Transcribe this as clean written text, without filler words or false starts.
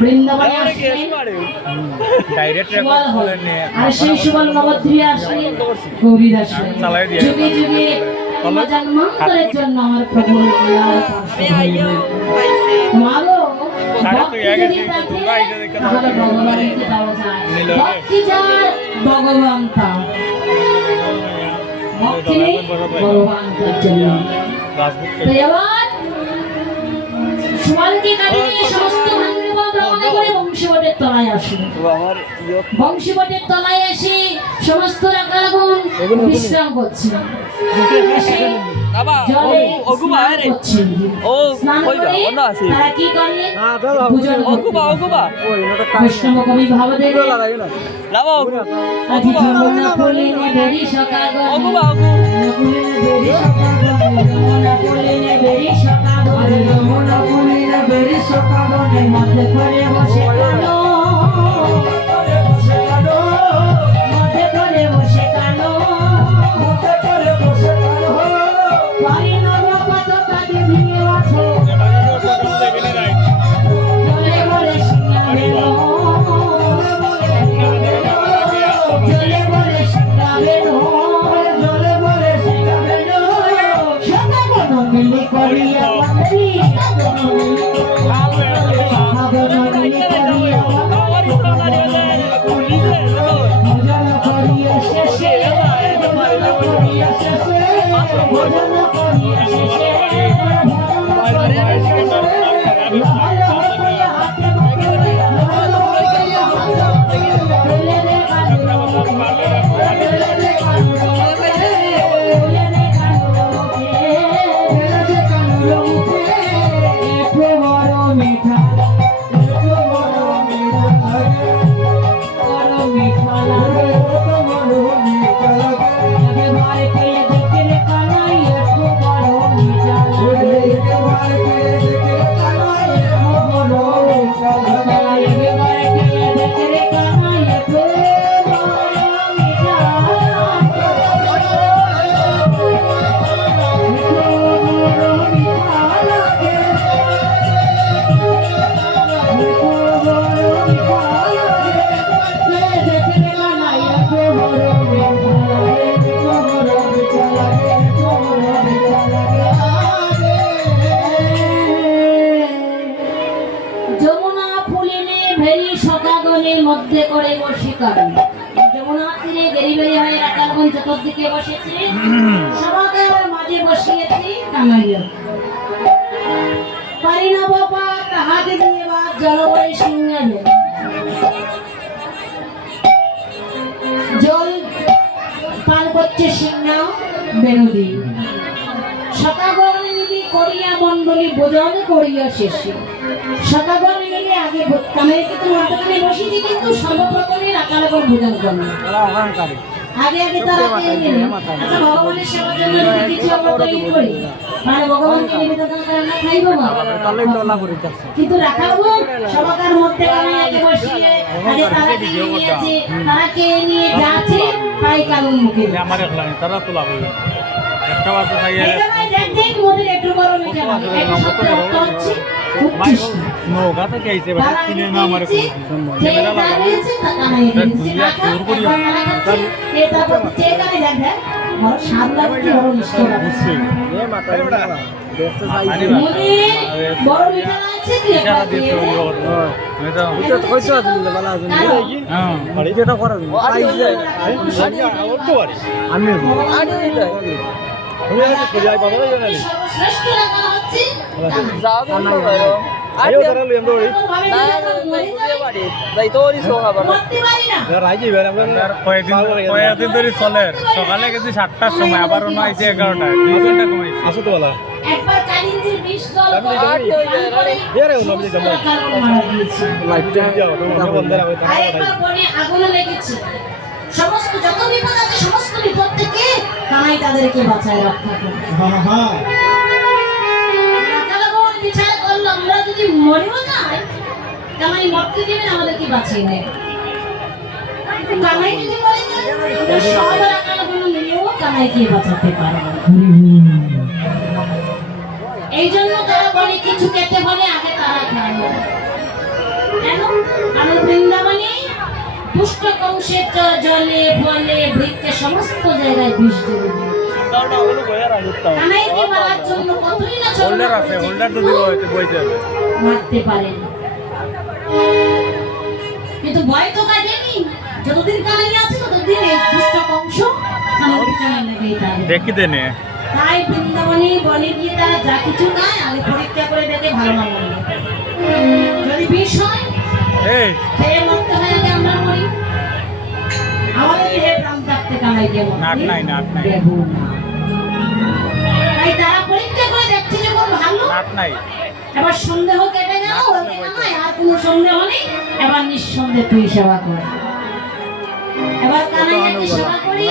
বৃন্দাবনে আসলেন আর সেই সুবল নবদ্বীপে আসলেন গৌরী দাস যুগে যুগে জন্মান্তরের জন্য আমার প্রভু মাগো ভক্তি যদি থাকে তাহলে ভগবানকে পাওয়া যায়। ভক্তি যার ভগবান তার, ভক্তি ভগবান তার জন্য। এবার সুবলকে কাটিয়ে সমস্ত ভান্ডব রওনা করে বংশীবটের তলায় আসে। বংশীবটের তলায় এসে সমস্ত রাখালগণ বিশ্রাম করছে। বৈষ্ণব কবি ভাবদেব মধ্যে করে বসে কালো, মধ্যে করে বসে কালো, বাড়ি নব কত কাজে ভেঙে আছে জলে বলে সিঙ্গাবেলো, জলে বলে সিঙ্গাবেলো, জলে বলে সিঙ্গাবেলো, সদা কোন মিলি করিয়া বাঁধি মধ্যে করে বসিকান যমুনা তীরে গেরি বেরি হয়ে রাখালগণ চতুর্দিকে বসেছে, সবাকে মাঝে বসিয়েছি কামাইয়া পারি না বাবা তাহাতে দিয়ে বা জলবরে সিংহালে জল পান করছে সিংহা বেরোদি শতাগণে মিলি করিয়া মণ্ডলী ভোজন করিয়া শেষে। শতাগণে মিলে আগে কামের কিন্তু মাথাখানে বসিয়েছি, কিন্তু সর্বপ্রথমে রাখালগণ ভোজন করবে আগে আগে তারা আচ্ছা ভগবানের সেবার জন্য কিছু আমরা তৈরি করি, মানে ভগবানকে নিবেদন করে না খাইব কিন্তু রাখালগণ সবাকার মধ্যে কামাইয়াকে বসিয়ে আগে তারা নিয়ে নিয়েছে, তারা কে নিয়ে যাচ্ছে তাই কারণ মুখে আমার তারা তোলা হইবে একটা বাত খাইয়া দেখ মোদের একটু বড় মিঠা লাগে একটু সত্য হচ্ছে নৌকা থেকে আইছে বেটা সিনেমা আমার ক্যামেরা লাগাইছে দুনিয়া দূর করিয়া এটা চেক করে দেখ বড় শানদার কি বড় মিষ্টি লাগছে এ মাথা বেটা দেখতে চাইছি বড় মিঠা লাগছে কি ইশারা দিতে হইলো এটা তো কইছো তুমি ভালো আছেন হ্যাঁ বাড়ি যেটা করা চাইছে আর তো বাড়ি আমি এটা আমি আজ কই আই বাবা জানি সর্বশ্রেষ্ঠ লাগা হচ্ছে যাও না ভাইও আইও ধরে লইম তো না না বাড়ি যাই তো ওরি সোহা বাবা রাইজি ভাই আমরা কয়েকদিন ধরে চলে সকালে গেছি 7টার সময় আবার অন্য আইছে 11টায় 2 ঘন্টা কমাইছে আসো তো বলা একবার কালিন্দির 20 দল এরে উনি জমা লাইটটা যাও তোমরা বন্ধরা হই তারা একবার বনে আগুন লেগেছে, সমস্ত যত বিপদ আছে সমস্ত বিপদ থেকে কামাই তাদেরকে বাঁচায় রক্ষা করে। হ্যাঁ হ্যাঁ রাখালগণ বিচার করলো আমরা যদি মরিও যাই কামাই মরতে দিবেন আমাদেরকে বাঁচিয়ে নেয়, কামাই যদি মরে যায় সব রাখালগণ মিলেও কামাইকে বাঁচাতে পারবে। এই জন্য তারা বলে কিছু খেতে বলে আগে তারা খায় কেন? কারণ বৃন্দাবনে পুষ্ট কংসের জলে ফলে বৃক্ষে সমস্ত জায়গায় বিষ দিয়ে দিল। কানাইকে মারার জন্য কতই না মারতে পারেন, কিন্তু ভয় তো কাটেনি। যতদিন কানাই আছে ততদিন এই দুষ্ট কংস কানার পিছনে লেগেই থাকবে। তাই বৃন্দাবনে বনে গিয়ে তারা যা কিছু খায় আগে পরীক্ষা করে দেখে ভালো না মন্দ। যদি বিষ হয় খেয়ে মরতে হয়, আগে আমরা মরি। আমাদের দেহে প্রাণ থাকতে কানাইকে দেবো না। তাই তারা পরীক্ষা করে দেখছে যে কোন ভালো। এবার সন্দেহ কেটে গেল, আর কোনো সন্দেহ নেই। এবার নিঃসন্দেহে তুই সেবা কর। এবার কানাইকে সেবা করি।